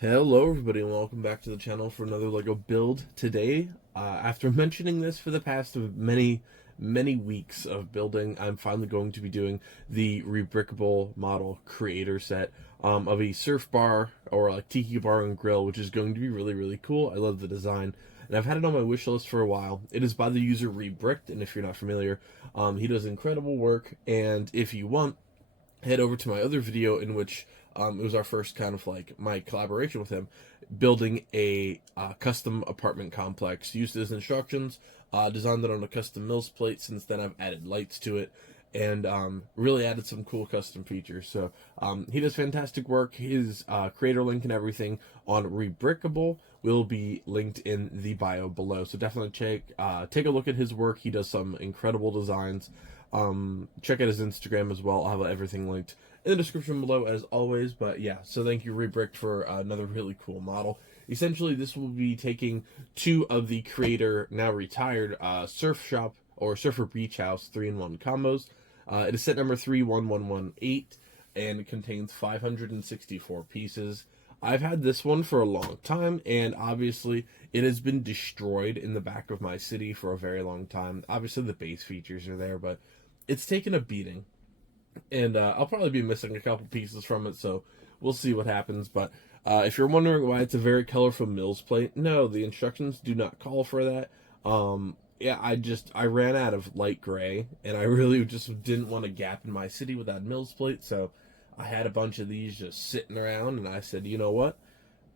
Hello everybody and welcome back to the channel for another LEGO build. Today, after mentioning this for the past of many weeks of building, I'm finally going to be doing the rebrickable model creator set of a surf bar or like tiki bar and grill, which is going to be really cool. I love the design and I've had it on my wish list for a while. It is by the user Rebricked, and if you're not familiar, he does incredible work, and if you want, head over to my other video in which it was our first kind of like my collaboration with him, building a custom apartment complex. Used his instructions, designed it on a custom mills plate. Since then, I've added lights to it and really added some cool custom features. So he does fantastic work. His creator link and everything on Rebrickable will be linked in the bio below. So definitely take a look at his work. He does some incredible designs. Check out his Instagram as well. I'll have everything linked in the description below as always. But yeah, so thank you Rebricked for another really cool model. Essentially, this will be taking two of the creator, now retired, surf shop or surfer beach house 3-in-1 combos. It is set number 31118 and it contains 564 pieces. I've had this one for a long time, and obviously it has been destroyed in the back of my city for a very long time. Obviously the base features are there, but it's taken a beating, and I'll probably be missing a couple pieces from it, so we'll see what happens. But if you're wondering why it's a very colorful mills plate, no, the instructions do not call for that. Yeah, I ran out of light gray, and I really just didn't want a gap in my city with that mills plate, so I had a bunch of these just sitting around, and I said, you know what?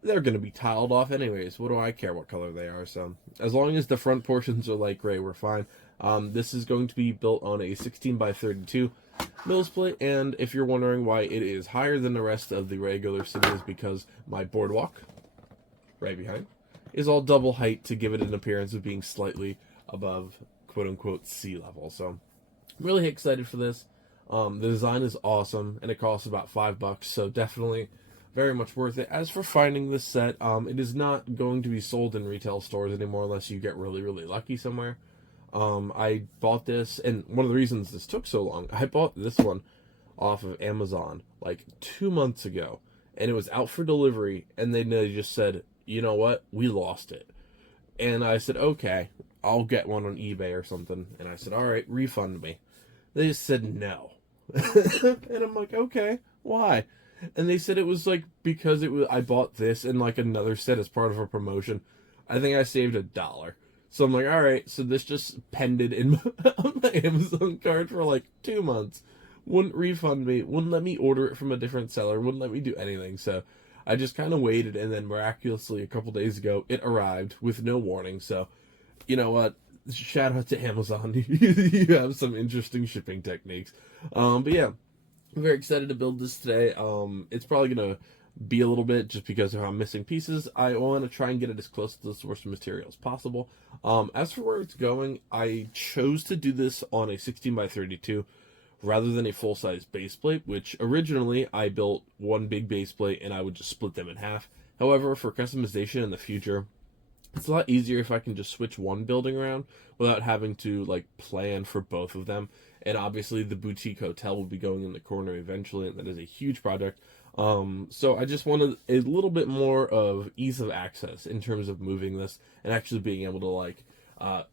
They're going to be tiled off anyways. What do I care what color they are? So as long as the front portions are light gray, we're fine. This is going to be built on a 16 by 32 mills plate, and if you're wondering why it is higher than the rest of the regular city, is because my boardwalk, right behind, is all double height to give it an appearance of being slightly above quote-unquote sea level. So I'm really excited for this. The design is awesome, and it costs about $5, so definitely very much worth it. As for finding this set, it is not going to be sold in retail stores anymore unless you get really lucky somewhere. I bought this, and one of the reasons this took so long, I bought this one off of Amazon like 2 months ago, and it was out for delivery, and they just said, you know what, we lost it. And I said, okay, I'll get one on eBay or something. And I said, all right, refund me. They just said no. And I'm like, okay, why? And they said it was like because I bought this and like another set as part of a promotion. I think I saved $1. So I'm like, all right, so this just pended in on my Amazon card for like 2 months. Wouldn't refund me, wouldn't let me order it from a different seller, wouldn't let me do anything. So I just kind of waited, and then miraculously a couple days ago it arrived with no warning. So you know what? Shout out to Amazon. You have some interesting shipping techniques. But yeah, I'm very excited to build this today. It's probably going to be a little bit just because of how I'm missing pieces. I want to try and get it as close to the source material as possible. As for where it's going, I chose to do this on a 16 by 32 rather than a full-size base plate, which originally I built one big base plate and I would just split them in half. However, for customization in the future, it's a lot easier if I can just switch one building around without having to like plan for both of them. And obviously the boutique hotel will be going in the corner eventually, and that is a huge project. So I just wanted a little bit more of ease of access in terms of moving this and actually being able to like,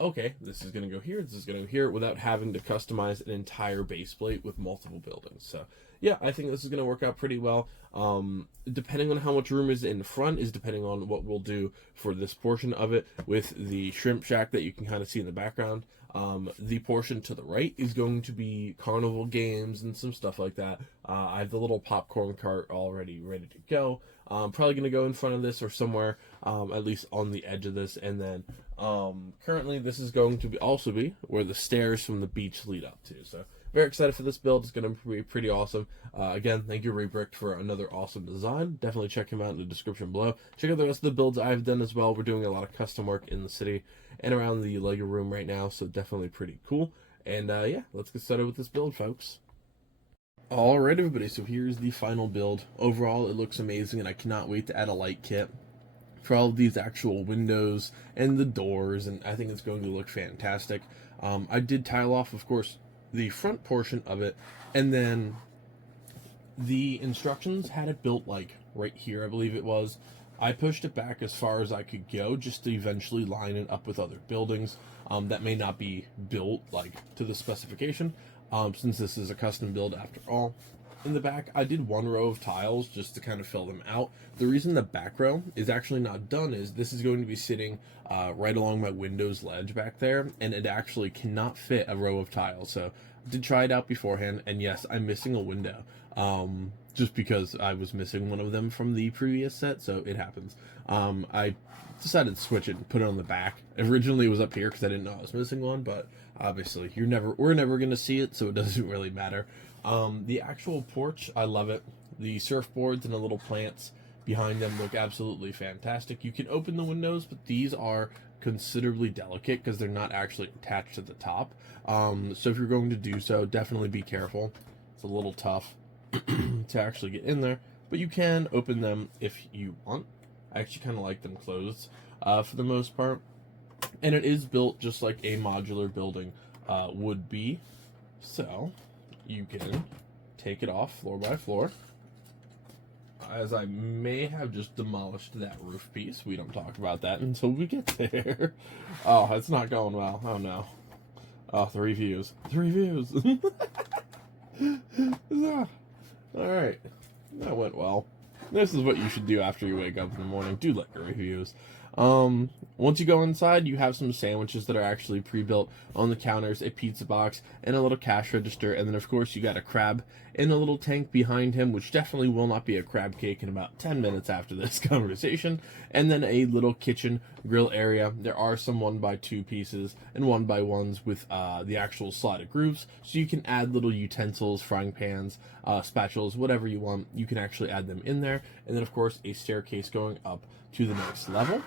okay, this is going to go here, this is going to go here, without having to customize an entire base plate with multiple buildings. So yeah, I think this is going to work out pretty well. Depending on how much room is in front is depending on what we'll do for this portion of it with the shrimp shack that you can kind of see in the background. The portion to the right is going to be carnival games and some stuff like that. I have the little popcorn cart already ready to go. I'm probably going to go in front of this or somewhere, at least on the edge of this. And then currently this is going to also be where the stairs from the beach lead up to. So very excited for this build. It's going to be pretty awesome. Again, thank you Rebricked for another awesome design. Definitely check him out in the description below. Check out the rest of the builds I've done as well. We're doing a lot of custom work in the city and around the LEGO room right now, so definitely pretty cool. And yeah, let's get started with this build, folks. Alright everybody, so here's the final build. Overall, it looks amazing, and I cannot wait to add a light kit for all of these actual windows and the doors, and I think it's going to look fantastic. I did tile off, of course, the front portion of it, and then The instructions had it built like right here, I believe it was. I pushed it back as far as I could go just to eventually line it up with other buildings that may not be built like to the specification, since this is a custom build after all. In the back, I did one row of tiles just to kind of fill them out. The reason the back row is actually not done is this is going to be sitting right along my window's ledge back there, and it actually cannot fit a row of tiles. So I did try it out beforehand, and yes, I'm missing a window. Just because I was missing one of them from the previous set, so it happens. I decided to switch it and put it on the back. Originally it was up here because I didn't know I was missing one, but obviously we're never going to see it, so it doesn't really matter. The actual porch, I love it. The surfboards and the little plants behind them look absolutely fantastic. You can open the windows, but these are considerably delicate because they're not actually attached to the top. So if you're going to do so, definitely be careful. It's a little tough to actually get in there, but you can open them if you want. I actually kind of like them closed for the most part, and it is built just like a modular building would be. So you can take it off floor by floor, as I may have just demolished that roof piece. We don't talk about that until we get there. Oh, it's not going well. Oh no. Oh, 3 views. 3 views. Alright. That went well. This is what you should do after you wake up in the morning. Do like reviews. Once you go inside, you have some sandwiches that are actually pre-built on the counters, a pizza box, and a little cash register, and then of course you got a crab in a little tank behind him, which definitely will not be a crab cake in about 10 minutes after this conversation, and then a little kitchen grill area. There are some 1x2 pieces and 1x1s with the actual slotted grooves, so you can add little utensils, frying pans, spatulas, whatever you want. You can actually add them in there, and then of course a staircase going up to the next level.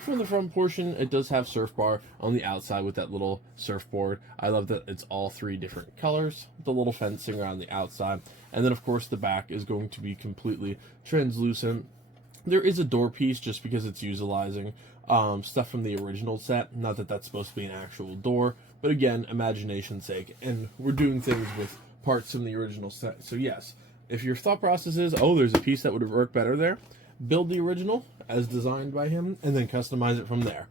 For the front portion, it does have surf bar on the outside with that little surfboard. I love that it's all 3 different colors, the little fencing around the outside, and then of course the back is going to be completely translucent. There is a door piece just because it's utilizing stuff from the original set. Not that that's supposed to be an actual door, but again, imagination's sake, and we're doing things with parts from the original set. So yes, if your thought process is, oh, there's a piece that would work better there, build the original as designed by him and then customize it from there.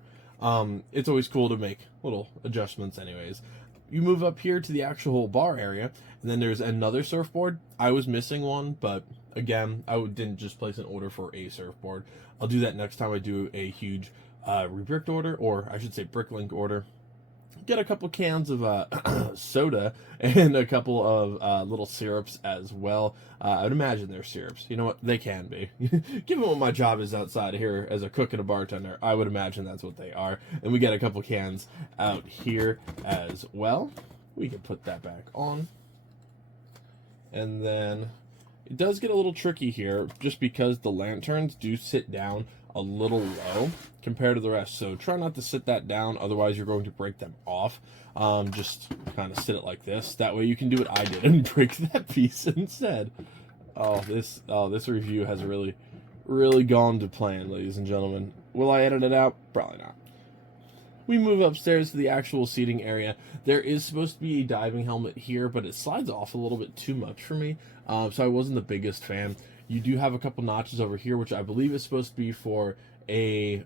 It's always cool to make little adjustments anyways. You move up here to the actual bar area, and then there's another surfboard. I was missing one, but again, I didn't just place an order for a surfboard. I'll do that next time I do a huge rebricked order, or I should say bricklink order. Get a couple cans of soda and a couple of little syrups as well. I would imagine they're syrups. You know what? They can be. Given what my job is outside here as a cook and a bartender, I would imagine that's what they are. And we got a couple cans out here as well. We can put that back on. And then it does get a little tricky here just because the lanterns do sit down a little low compared to the rest, so try not to sit that down, otherwise you're going to break them off. Just kind of sit it like this, that way you can do what I did and break that piece instead. This review has really gone to plan, ladies and gentlemen. Will I edit it out? Probably not. We move upstairs to the actual seating area. There is supposed to be a diving helmet here, but it slides off a little bit too much for me, so I wasn't the biggest fan. You do have a couple notches over here, which I believe is supposed to be for a,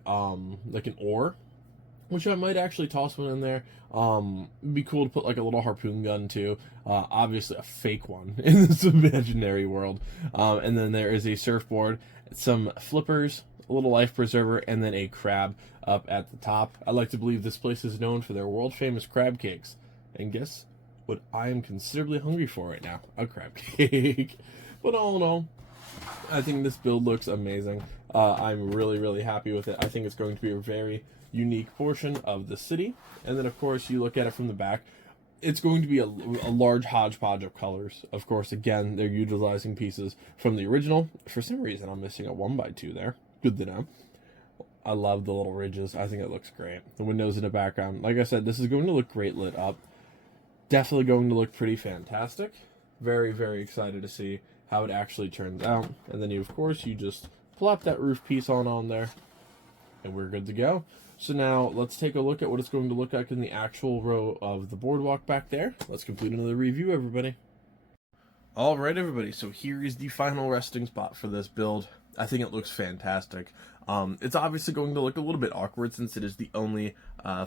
like an oar, which I might actually toss one in there. It'd be cool to put like a little harpoon gun too. Obviously a fake one in this imaginary world. And then there is a surfboard, some flippers, a little life preserver, and then a crab up at the top. I like to believe this place is known for their world famous crab cakes. And guess what I am considerably hungry for right now? A crab cake. But all in all, I think this build looks amazing. I'm really happy with it. I think it's going to be a very unique portion of the city. And then, of course, you look at it from the back. It's going to be a large hodgepodge of colors. Of course, again, they're utilizing pieces from the original. For some reason, I'm missing a 1x2 there. Good to know. I love the little ridges. I think it looks great. The windows in the background. Like I said, this is going to look great lit up. Definitely going to look pretty fantastic. Very excited to see how it actually turns out. And then, of course, you just plop that roof piece on there, and we're good to go. So now let's take a look at what it's going to look like in the actual row of the boardwalk back there. Let's complete another review, everybody. Alright everybody, so here is the final resting spot for this build. I think it looks fantastic. It's obviously going to look a little bit awkward since it is the only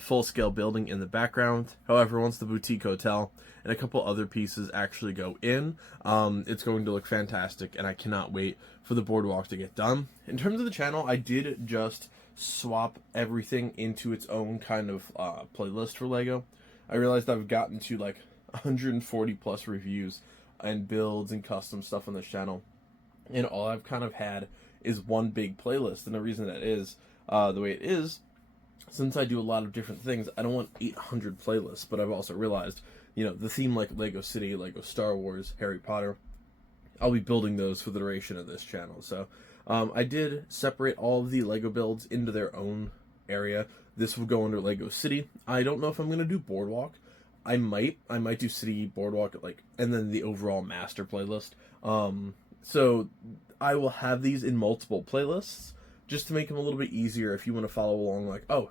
full-scale building in the background. However, once the boutique hotel and a couple other pieces actually go in, it's going to look fantastic, and I cannot wait for the boardwalk to get done. In terms of the channel, I did just swap everything into its own kind of playlist for LEGO. I realized I've gotten to like 140 plus reviews and builds and custom stuff on this channel, and all I've kind of had is one big playlist. And the reason that is the way it is, since I do a lot of different things, I don't want 800 playlists. But I've also realized, you know, the theme like Lego City, Lego Star Wars, Harry Potter, I'll be building those for the duration of this channel. So I did separate all of the Lego builds into their own area. This will go under Lego City. I don't know if I'm going to do Boardwalk. I might do City, Boardwalk, and then the overall master playlist. So I will have these in multiple playlists just to make them a little bit easier if you want to follow along. Like, oh,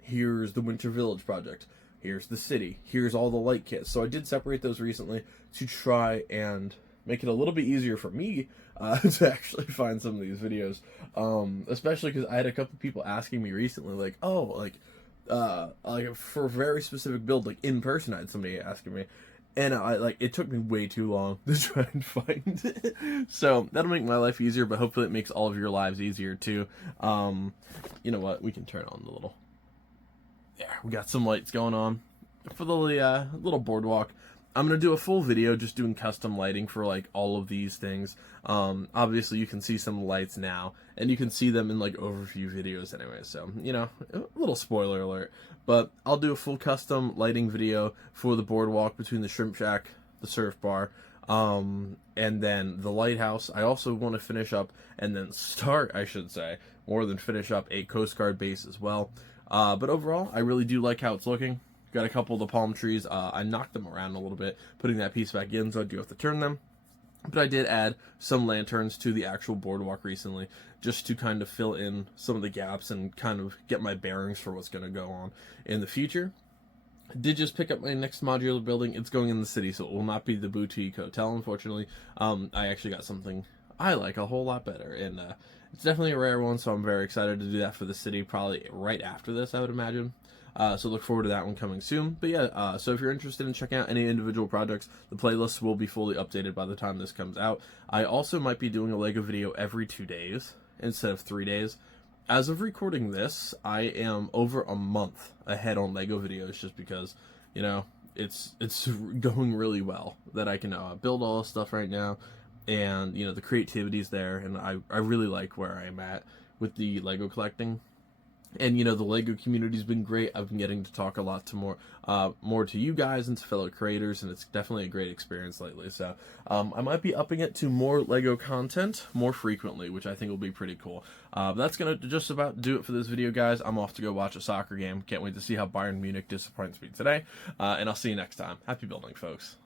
here's the Winter Village project, here's the city, here's all the light kits. So I did separate those recently to try and make it a little bit easier for me to actually find some of these videos. Especially because I had a couple people asking me recently, like, oh, like for a very specific build, like in person, I had somebody asking me, and it took me way too long to try and find it. So that'll make my life easier, but hopefully it makes all of your lives easier too. You know what? We can turn on the little. There, we got some lights going on for the little boardwalk. I'm going to do a full video just doing custom lighting for like all of these things. Obviously you can see some lights now, and you can see them in like overview videos anyway, so, you know, a little spoiler alert. But I'll do a full custom lighting video for the boardwalk between the shrimp shack, the surf bar, and then the lighthouse. I also want to finish up, and then start, I should say, more than finish up, a Coast Guard base as well. But overall, I really do like how it's looking. Got a couple of the palm trees. I knocked them around a little bit, putting that piece back in, so I do have to turn them. But I did add some lanterns to the actual boardwalk recently, just to kind of fill in some of the gaps and kind of get my bearings for what's going to go on in the future. I did just pick up my next modular building. It's going in the city, so it will not be the boutique hotel, unfortunately. I actually got something I like a whole lot better, and it's definitely a rare one, so I'm very excited to do that for the city, probably right after this, I would imagine. So look forward to that one coming soon. But yeah, so if you're interested in checking out any individual projects, the playlist will be fully updated by the time this comes out. I also might be doing a LEGO video every 2 days instead of 3 days. As of recording this, I am over a month ahead on LEGO videos, just because, you know, it's going really well that I can build all this stuff right now, and, you know, the creativity's there, and I really like where I'm at with the LEGO collecting. And, you know, the LEGO community's been great. I've been getting to talk a lot to more to you guys and to fellow creators, and it's definitely a great experience lately. So I might be upping it to more LEGO content more frequently, which I think will be pretty cool. That's going to just about do it for this video, guys. I'm off to go watch a soccer game. Can't wait to see how Bayern Munich disappoints me today. And I'll see you next time. Happy building, folks.